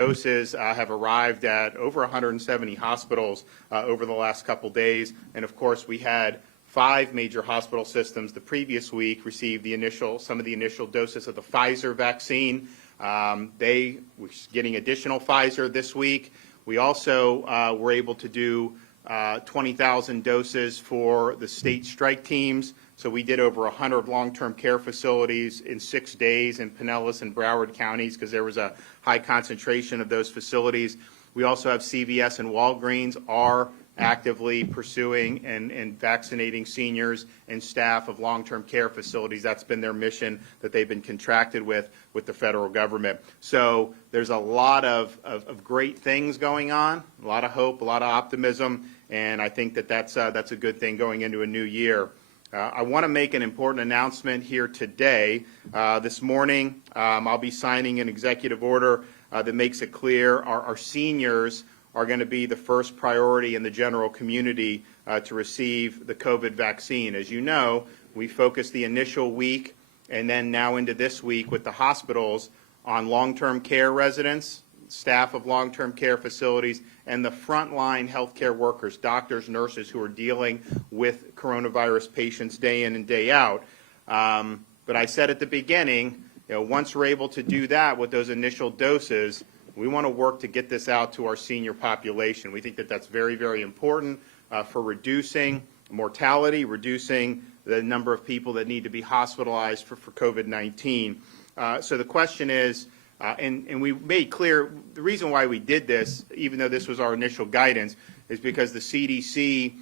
Doses have arrived at over 170 hospitals over the last couple days, and of course we had 5 major hospital systems the previous week receive some of the initial doses of the Pfizer vaccine. They were getting additional Pfizer this week. We also were able to do 20,000 doses for the state strike teams. So we did over 100 long-term care facilities in 6 days in Pinellas and Broward counties because there was a high concentration of those facilities. We also have CVS and Walgreens are actively pursuing and vaccinating seniors and staff of long-term care facilities. That's been their mission that they've been contracted with the federal government. So there's a lot of great things going on, a lot of hope, a lot of optimism, and I think that's a good thing going into a new year. I want to make an important announcement here today. This morning, I'll be signing an executive order that makes it clear our seniors are going to be the first priority in the general community to receive the COVID vaccine. As you know, we focused the initial week and then now into this week with the hospitals on long-term care residents, staff of long-term care facilities, and the frontline healthcare workers, doctors, nurses who are dealing with coronavirus patients day in and day out. But I said at the beginning, once we're able to do that with those initial doses, we want to work to get this out to our senior population. We think that that's very, very important for reducing mortality, reducing the number of people that need to be hospitalized for COVID-19. So the question is, and we made clear the reason why we did this, even though this was our initial guidance, is because the CDC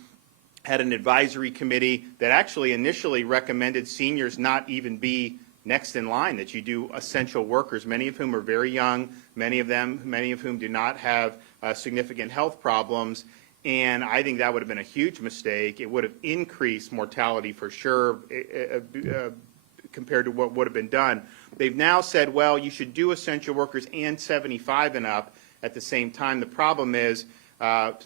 had an advisory committee that actually initially recommended seniors not even be next in line, that you do essential workers, many of whom are very young, many of whom do not have significant health problems. And I think that would have been a huge mistake. It would have increased mortality for sure compared to what would have been done. They've now said, well, you should do essential workers and 75 and up at the same time. The problem is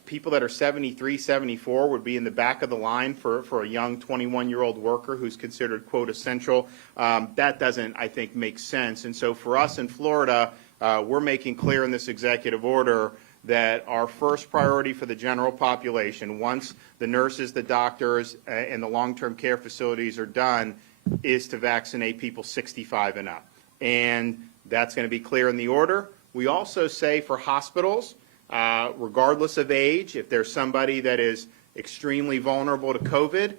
people that are 73, 74 would be in the back of the line for a young 21-year-old worker who's considered, quote, essential. That doesn't, I think, make sense. And so for us in Florida, we're making clear in this executive order that our first priority for the general population, once the nurses, the doctors, and the long-term care facilities are done, is to vaccinate people 65 and up. And that's going to be clear in the order. We also say for hospitals, regardless of age, if there's somebody that is extremely vulnerable to COVID,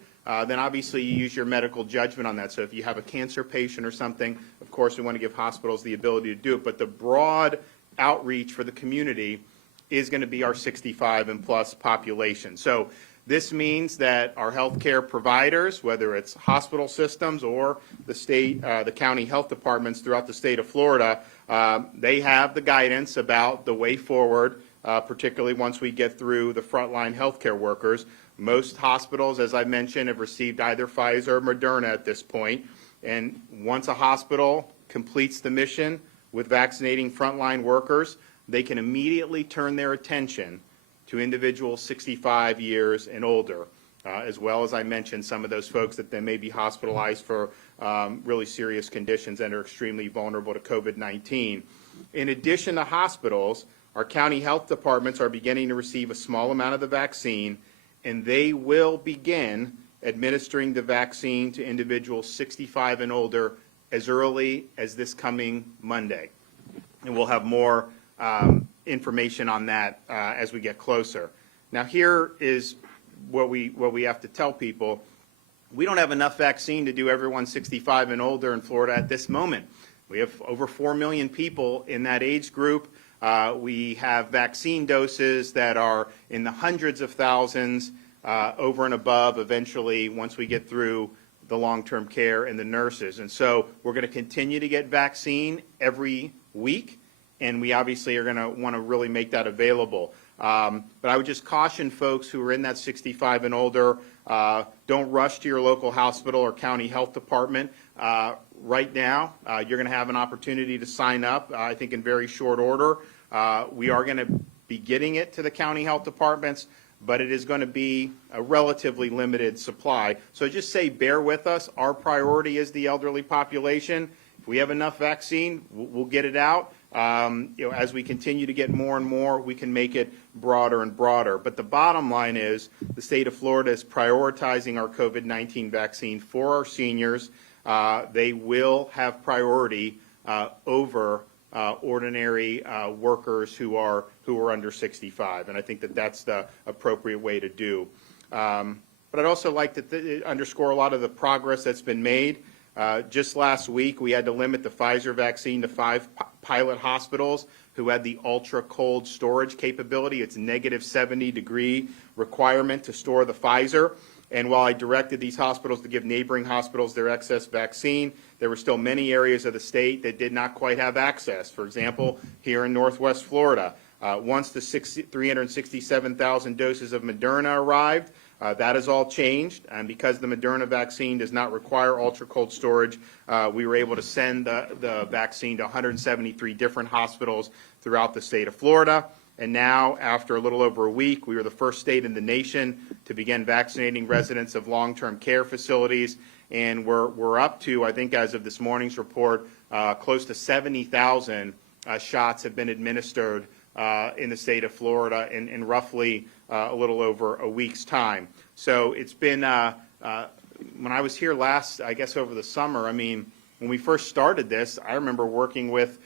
then obviously you use your medical judgment on that. So if you have a cancer patient or something, of course we want to give hospitals the ability to do it. But the broad outreach for the community is going to be our 65 and plus population. So this means that our healthcare providers, whether it's hospital systems or the state, the county health departments throughout the state of Florida, they have the guidance about the way forward, particularly once we get through the frontline healthcare workers. Most hospitals, as I mentioned, have received either Pfizer or Moderna at this point. And once a hospital completes the mission with vaccinating frontline workers, they can immediately turn their attention to individuals 65 years and older, as well as I mentioned some of those folks that then may be hospitalized for really serious conditions and are extremely vulnerable to COVID-19. In addition to hospitals, our county health departments are beginning to receive a small amount of the vaccine, and they will begin administering the vaccine to individuals 65 and older as early as this coming Monday. And we'll have more information on that as we get closer. Now here is what we have to tell people. We don't have enough vaccine to do everyone 65 and older in Florida at this moment. We have over 4 million people in that age group. We have vaccine doses that are in the hundreds of thousands over and above eventually once we get through the long-term care and the nurses. And so we're going to continue to get vaccine every week, and we obviously are going to want to really make that available. But I would just caution folks who are in that 65 and older, don't rush to your local hospital or county health department. Right now, you're going to have an opportunity to sign up, I think in very short order. We are going to be getting it to the county health departments, but it is going to be a relatively limited supply. So just say bear with us. Our priority is the elderly population. If we have enough vaccine, we'll get it out. As we continue to get more and more, we can make it broader and broader. But the bottom line is the state of Florida is prioritizing our COVID-19 vaccine for our seniors. They will have priority over ordinary workers who are under 65, and I think that that's the appropriate way to do. But I'd also like to underscore a lot of the progress that's been made. Just last week, we had to limit the Pfizer vaccine to 5 pilot hospitals who had the ultra-cold storage capability. It's -70-degree requirement to store the Pfizer. And while I directed these hospitals to give neighboring hospitals their excess vaccine, there were still many areas of the state that did not quite have access. For example, here in Northwest Florida, once the 367,000 doses of Moderna arrived, that has all changed, and because the Moderna vaccine does not require ultra-cold storage, we were able to send the vaccine to 173 different hospitals throughout the state of Florida. And now, after a little over a week, we were the first state in the nation to begin vaccinating residents of long-term care facilities, and we're up to, I think as of this morning's report, close to 70,000 shots have been administered in the state of Florida in roughly a little over a week's time. So it's been, when I was here last, I guess over the summer, I mean, when we first started this, I remember working with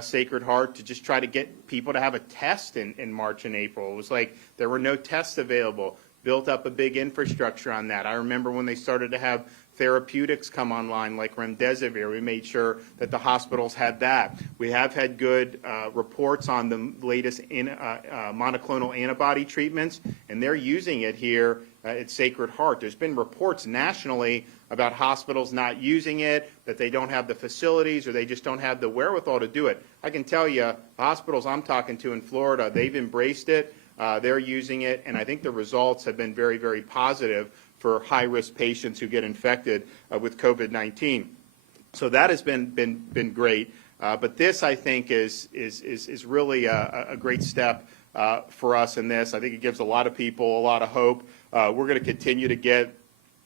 Sacred Heart to just try to get people to have a test in March and April. It was like there were no tests available, built up a big infrastructure on that. I remember when they started to have therapeutics come online like remdesivir. We made sure that the hospitals had that. We have had good reports on the latest monoclonal antibody treatments, and they're using it here at Sacred Heart. There's been reports nationally about hospitals not using it, that they don't have the facilities or they just don't have the wherewithal to do it. I can tell you, the hospitals I'm talking to in Florida, they've embraced it, they're using it, and I think the results have been very, very positive for high-risk patients who get infected with COVID-19. So that has been great. But this, I think, is really a great step for us in this. I think it gives a lot of people a lot of hope. We're going to continue to get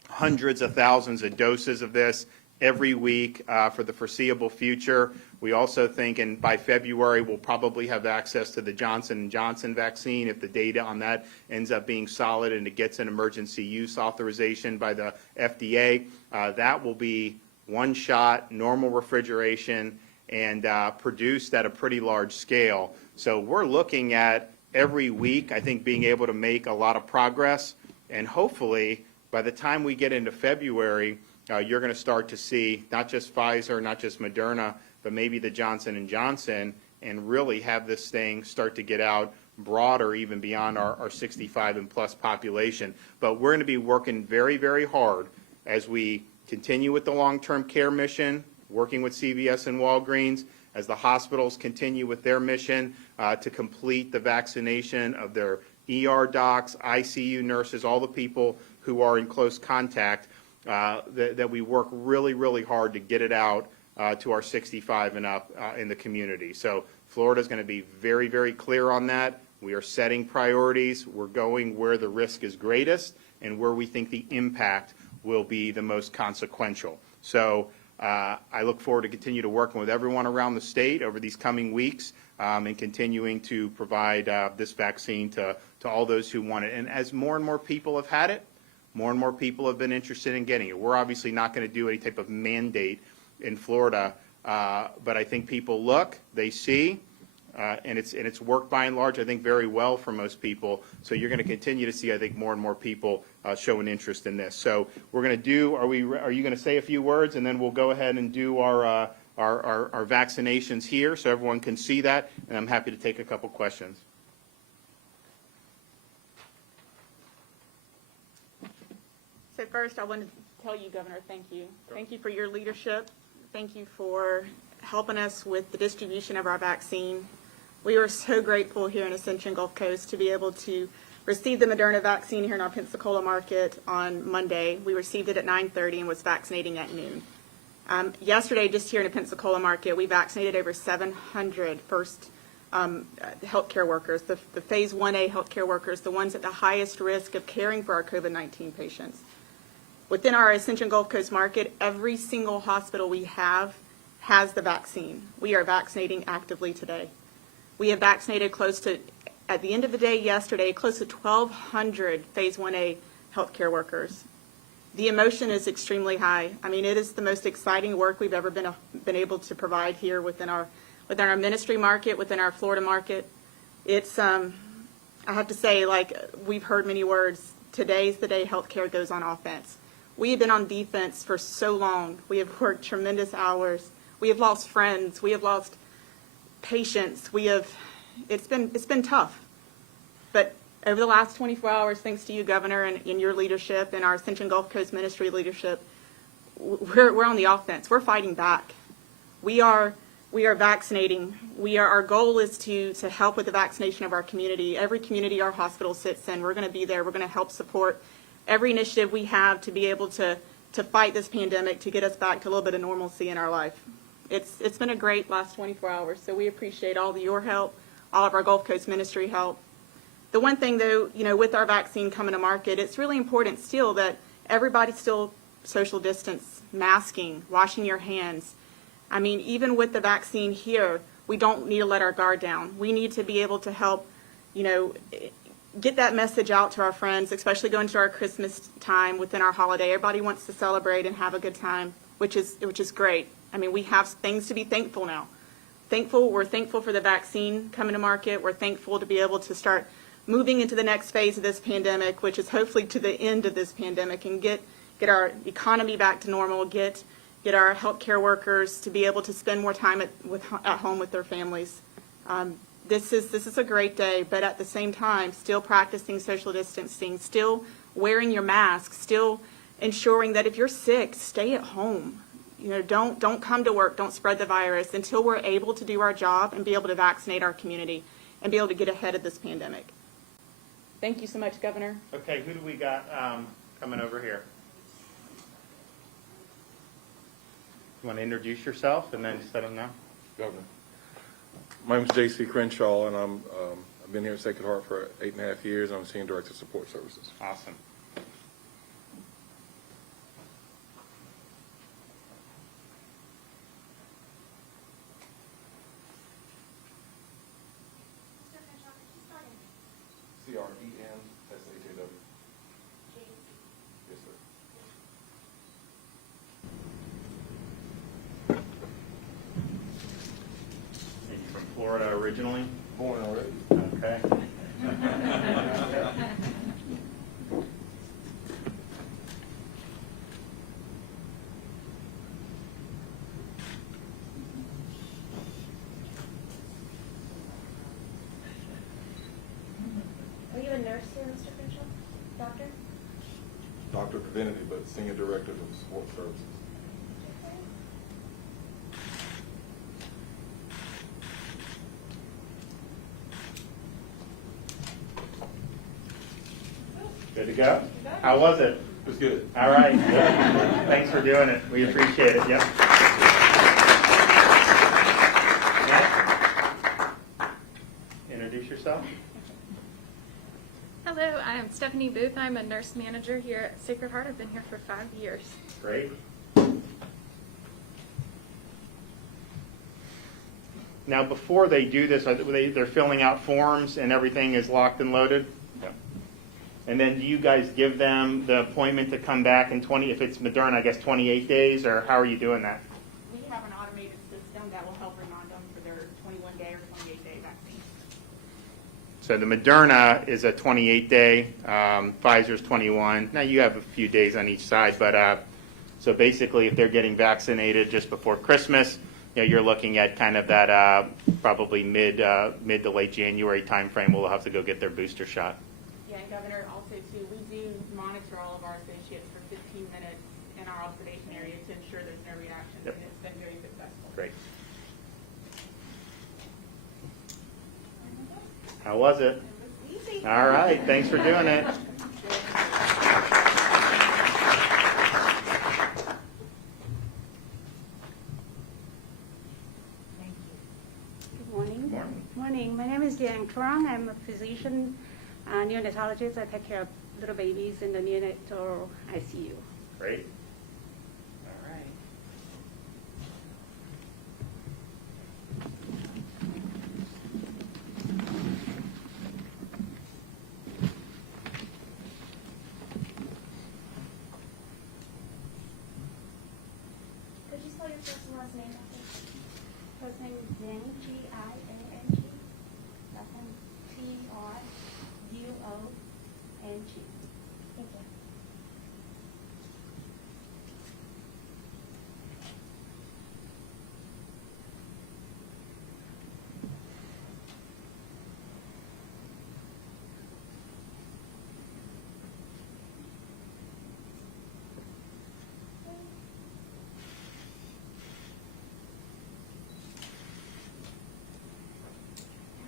hundreds of thousands of doses of this every week for the foreseeable future. We also think, and by February, we'll probably have access to the Johnson & Johnson vaccine if the data on that ends up being solid and it gets an emergency use authorization by the FDA. That will be one shot, normal refrigeration, and produced at a pretty large scale. So we're looking at every week, I think, being able to make a lot of progress, and hopefully by the time we get into February, you're going to start to see not just Pfizer, not just Moderna, but maybe the Johnson & Johnson, and really have this thing start to get out broader, even beyond our 65 and plus population. But we're going to be working very, very hard as we continue with the long-term care mission, working with CVS and Walgreens, as the hospitals continue with their mission to complete the vaccination of their ER docs, ICU nurses, all the people who are in close contact, that we work really, really hard to get it out to our 65 and up in the community. So Florida is going to be very, very clear on that. We are setting priorities. We're going where the risk is greatest and where we think the impact will be the most consequential. So I look forward to continue to working with everyone around the state over these coming weeks and continuing to provide this vaccine to all those who want it. And as more and more people have had it, more and more people have been interested in getting it. We're obviously not going to do any type of mandate in Florida, but I think people look, they see, and it's worked by and large, I think, very well for most people. So you're going to continue to see, I think, more and more people show an interest in this. So we're going to do. Are you going to say a few words, and then we'll go ahead and do our vaccinations here, so everyone can see that, and I'm happy to take a couple questions. So first, I want to tell you, Governor, thank you. Thank you for your leadership. Thank you for helping us with the distribution of our vaccine. We are so grateful here in Ascension Gulf Coast to be able to receive the Moderna vaccine here in our Pensacola market on Monday. We received it at 9:30 and was vaccinating at noon. Yesterday, just here in the Pensacola market, we vaccinated over 700 first healthcare workers, the Phase 1A healthcare workers, the ones at the highest risk of caring for our COVID-19 patients. Within our Ascension Gulf Coast market, every single hospital we have has the vaccine. We are vaccinating actively today. We have vaccinated at the end of the day yesterday, close to 1,200 Phase 1A healthcare workers. The emotion is extremely high. I mean, it is the most exciting work we've ever been able to provide here within our ministry market, within our Florida market. It's, I have to say, like we've heard many words, today's the day healthcare goes on offense. We have been on defense for so long. We have worked tremendous hours. We have lost friends. We have lost patients. It's been tough. But over the last 24 hours, thanks to you, Governor, and in your leadership and our Ascension Gulf Coast Ministry leadership, we're on the offense. We're fighting back. We are vaccinating. Our goal is to help with the vaccination of our community. Every community our hospital sits in, we're going to be there. We're going to help support every initiative we have to be able to fight this pandemic, to get us back to a little bit of normalcy in our life. It's been a great last 24 hours, so we appreciate all of your help, all of our Gulf Coast Ministry help. The one thing, though, with our vaccine coming to market, it's really important still that everybody still social distance, masking, washing your hands. I mean, even with the vaccine here, we don't need to let our guard down. We need to be able to help, get that message out to our friends, especially going to our Christmas time within our holiday. Everybody wants to celebrate and have a good time, which is great. I mean, we have things to be thankful now. We're thankful for the vaccine coming to market. We're thankful to be able to start moving into the next phase of this pandemic, which is hopefully to the end of this pandemic, and get our economy back to normal, get our healthcare workers to be able to spend more time at home with their families. This is a great day, but at the same time, still practicing social distancing, still wearing your mask, still ensuring that if you're sick, stay at home. Don't come to work, don't spread the virus until we're able to do our job and be able to vaccinate our community and be able to get ahead of this pandemic. Thank you so much, Governor. Okay, who do we got coming over here? You want to introduce yourself and then just let them know? Governor. My name is J.C. Crenshaw, and I've been here at Sacred Heart for 8.5 years. I'm Senior Director of Support Services. Awesome. C-R-E-N-S-H-A-W. Yes, sir. Are you from Florida originally? Born already. Okay. Are you a nurse here, Mr. Crenshaw? Doctor? Doctor of Divinity, but Senior Director of Support Services. Good to go? How was it? It was good. All right. Good. Thanks for doing it. We appreciate it. Yep. Introduce yourself. Hello, I'm Stephanie Booth. I'm a nurse manager here at Sacred Heart. I've been here for 5 years. Great. Now, before they do this, they're filling out forms and everything is locked and loaded? Yep. And then do you guys give them the appointment to come back in if it's Moderna, I guess 28 days, or how are you doing that? We have an automated system that will help remind them for their 21-day or 28-day vaccine. So the Moderna is a 28-day, Pfizer's 21. Now you have a few days on each side, but so basically if they're getting vaccinated just before Christmas, you're looking at kind of that probably mid to late January timeframe. We'll have to go get their booster shot. Yeah, and Governor, also too, we do monitor all of our associates for 15 minutes in our observation area to ensure there's no reactions, Yep. and it's been very successful. Great. How was it? It was easy. All right. Thanks for doing it. Good morning. Morning. Morning. My name is Diane Trong. I'm a physician, neonatologist. I take care of little babies in the neonatal ICU. Great. All right. first and last name, Doctor? First name is Jiang, G-I-A-N-G. Last name T-R-U-O-N-G. Thank you.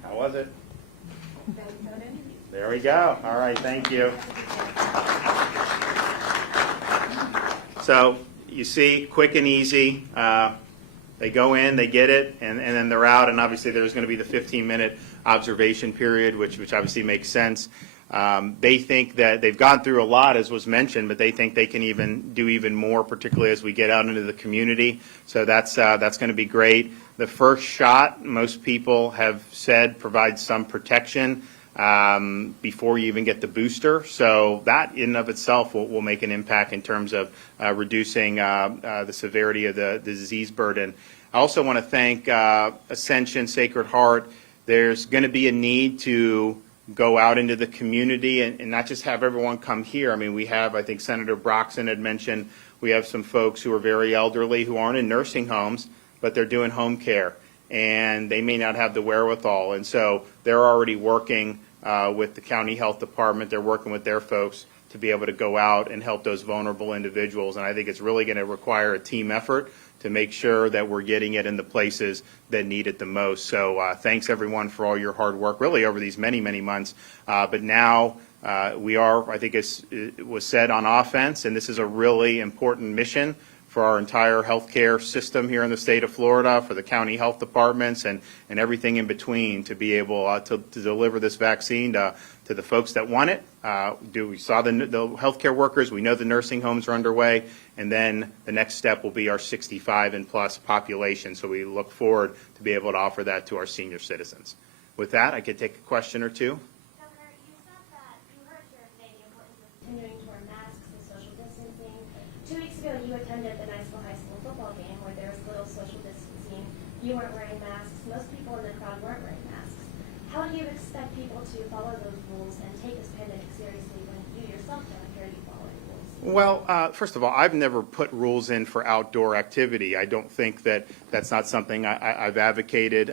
How was it? There we go. All right, thank you. So you see, quick and easy. They go in, they get it, and then they're out. And obviously there's going to be the 15-minute observation period, which obviously makes sense. They think that they've gone through a lot, as was mentioned, but they think they can even do even more, particularly as we get out into the community. So that's going to be great. The first shot, most people have said, provides some protection before you even get the booster. So that in and of itself will make an impact in terms of reducing the severity of the disease burden. I also want to thank Ascension, Sacred Heart. There's going to be a need to go out into the community and not just have everyone come here. I mean, we have, I think Senator Broxson had mentioned, we have some folks who are very elderly who aren't in nursing homes, but they're doing home care, and they may not have the wherewithal. And so they're already working with the county health department. They're working with their folks to be able to go out and help those vulnerable individuals. And I think it's really going to require a team effort to make sure that we're getting it in the places that need it the most. So thanks, everyone, for all your hard work, really over these many, many months. But now we are, I think it was said, on offense, and this is a really important mission for our entire healthcare system here in the state of Florida, for the county health departments and everything in between, to be able to deliver this vaccine to the folks that want it. We saw the healthcare workers. We know the nursing homes are underway. And then the next step will be our 65 and plus population. So we look forward to be able to offer that to our senior citizens. With that, I could take a question or two. Governor, you said that you heard here today the importance of continuing to wear masks and social distancing. 2 weeks ago, you attended the Niceville High School football game where there was little social distancing. You weren't wearing masks. Most people in the crowd weren't wearing masks. How do you expect people to follow those rules and take this pandemic seriously when you yourself don't appear to be following rules? Well, first of all, I've never put rules in for outdoor activity. I don't think that's not something I've advocated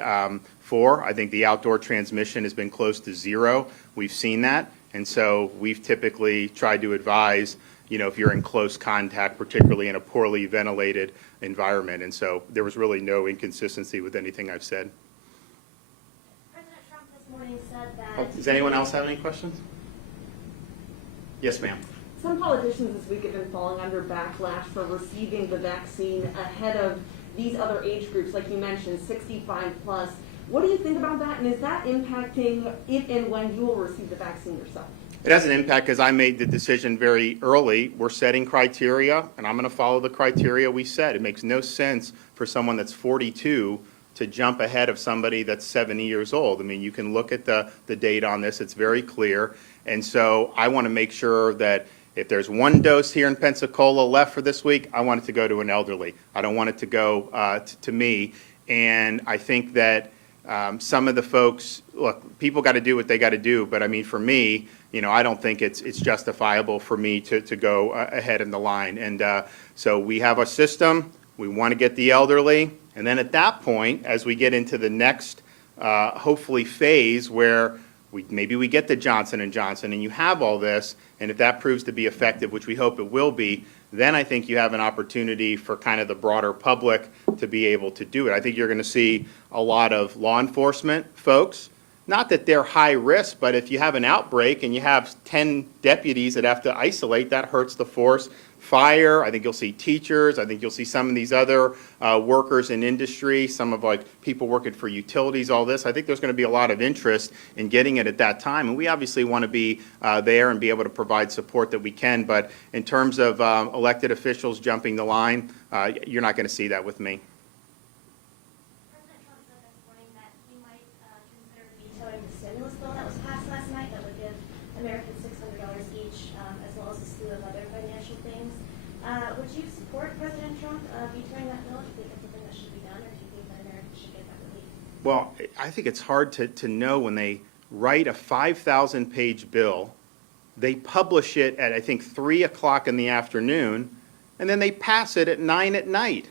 for. I think the outdoor transmission has been close to zero. We've seen that. And so we've typically tried to advise, if you're in close contact, particularly in a poorly ventilated environment. And so there was really no inconsistency with anything I've said. President Trump this morning said that... Does anyone else have any questions? Yes, ma'am. Some politicians this week have been falling under backlash for receiving the vaccine ahead of these other age groups, like you mentioned, 65 plus. What do you think about that, and is that impacting if and when you will receive the vaccine yourself? It has an impact because I made the decision very early. We're setting criteria, and I'm going to follow the criteria we set. It makes no sense for someone that's 42 to jump ahead of somebody that's 70 years old. I mean, you can look at the data on this. It's very clear. And so I want to make sure that if there's one dose here in Pensacola left for this week, I want it to go to an elderly. I don't want it to go to me. And I think that some of the folks, look, people got to do what they got to do. But I mean, for me, I don't think it's justifiable for me to go ahead in the line. And so we have a system. We want to get the elderly. And then at that point, as we get into the next, hopefully, phase where maybe we get the Johnson & Johnson and you have all this, and if that proves to be effective, which we hope it will be, then I think you have an opportunity for kind of the broader public to be able to do it. I think you're going to see a lot of law enforcement folks, not that they're high risk, but if you have an outbreak and you have 10 deputies that have to isolate, that hurts the force. Fire, I think you'll see teachers, I think you'll see some of these other workers in industry, some of people working for utilities, all this. I think there's going to be a lot of interest in getting it at that time. And we obviously want to be there and be able to provide support that we can. But in terms of elected officials jumping the line, you're not going to see that with me. President Trump said this morning that he might consider vetoing the stimulus bill that was passed last night that would give Americans $600 each, as well as a slew of other financial things. Would you support President Trump vetoing that bill? Do you think it's something that should be done, or do you think that Americans should get that relief? Well, I think it's hard to know when they write a 5,000-page bill, they publish it at, I think, 3 o'clock in the afternoon, and then they pass it at 9 at night.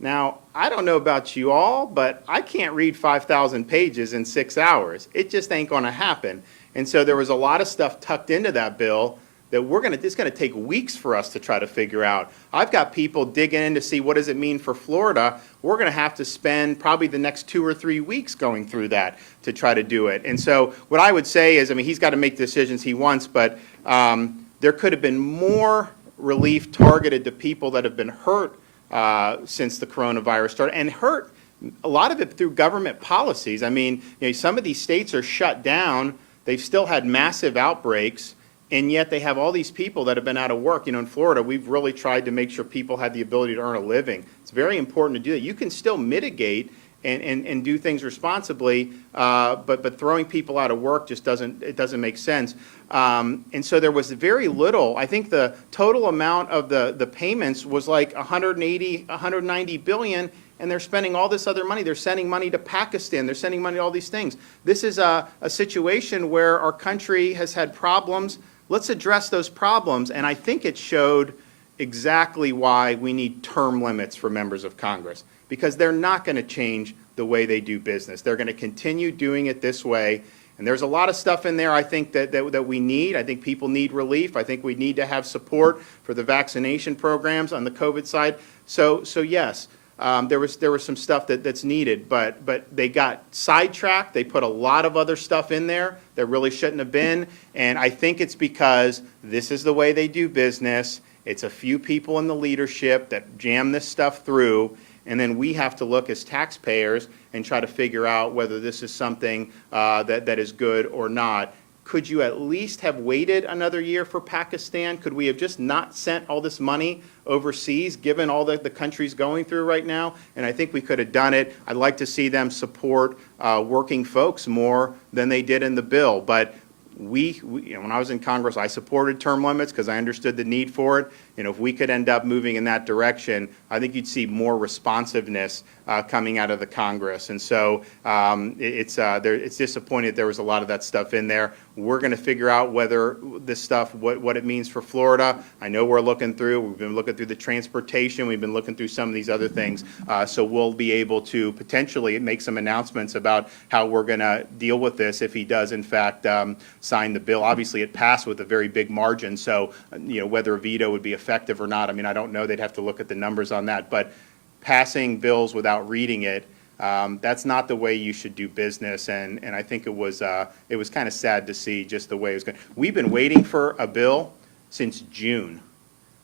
Now, I don't know about you all, but I can't read 5,000 pages in 6 hours. It just ain't going to happen. And so there was a lot of stuff tucked into that bill that it's going to take weeks for us to try to figure out. I've got people digging in to see what does it mean for Florida. We're going to have to spend probably the next 2 or 3 weeks going through that to try to do it. And so what I would say is, I mean, he's got to make the decisions he wants, but there could have been more relief targeted to people that have been hurt since the coronavirus started, and hurt a lot of it through government policies. I mean, some of these states are shut down. They've still had massive outbreaks. And yet they have all these people that have been out of work. In Florida, we've really tried to make sure people had the ability to earn a living. It's very important to do that. You can still mitigate and do things responsibly, but throwing people out of work just doesn't make sense. And so there was very little. I think the total amount of the payments was like 190 billion, and they're spending all this other money. They're sending money to Pakistan. They're sending money to all these things. This is a situation where our country has had problems. Let's address those problems, and I think it showed exactly why we need term limits for members of Congress, because they're not going to change the way they do business. They're going to continue doing it this way, and there's a lot of stuff in there I think that we need. I think people need relief. I think we need to have support for the vaccination programs on the COVID side. So yes, there was some stuff that's needed, but they got sidetracked. They put a lot of other stuff in there that really shouldn't have been, and I think it's because this is the way they do business. It's a few people in the leadership that jam this stuff through, and then we have to look as taxpayers and try to figure out whether this is something that is good or not. Could you at least have waited another year for Pakistan? Could we have just not sent all this money overseas, given all that the country's going through right now? And I think we could have done it. I'd like to see them support working folks more than they did in the bill. But when I was in Congress, I supported term limits because I understood the need for it. If we could end up moving in that direction, I think you'd see more responsiveness coming out of the Congress. And so it's disappointing there was a lot of that stuff in there. We're going to figure out whether this stuff, what it means for Florida. I know we've been looking through the transportation. We've been looking through some of these other things. So we'll be able to potentially make some announcements about how we're going to deal with this if he does, in fact, sign the bill. Obviously, it passed with a very big margin. So, whether a veto would be effective or not, I mean, I don't know. They'd have to look at the numbers on that. But passing bills without reading it, that's not the way you should do business, and I think it was kind of sad to see just the way it was going. We've been waiting for a bill since June.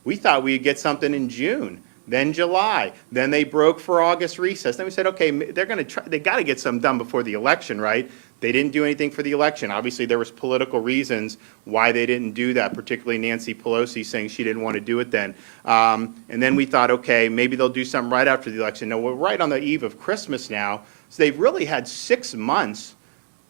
We thought we'd get something in June, then July, then they broke for August recess. Then we said, okay, they got to get something done before the election, right? They didn't do anything for the election. Obviously, there was political reasons why they didn't do that, particularly Nancy Pelosi saying she didn't want to do it then. And then we thought, okay, maybe they'll do something right after the election. No, we're right on the eve of Christmas now, so they've really had 6 months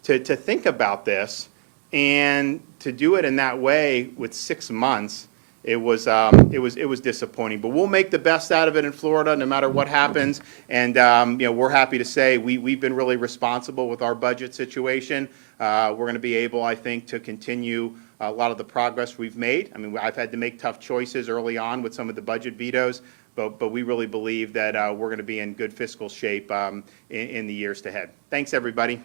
to think about this, and to do it in that way with 6 months, it was disappointing. But we'll make the best out of it in Florida, no matter what happens. And we're happy to say we've been really responsible with our budget situation. We're going to be able, I think, to continue a lot of the progress we've made. I mean, I've had to make tough choices early on with some of the budget vetoes, but we really believe that we're going to be in good fiscal shape in the years ahead. Thanks, everybody.